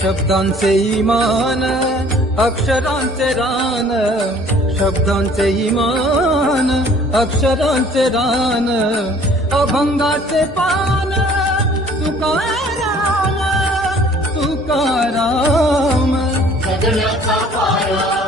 शब्दांचे इमान अक्षरांचे रान शब्दांचे इमान अक्षरांचे रान अभंगाचे पान तुकाराम तुकाराम. जगण्याचा पाया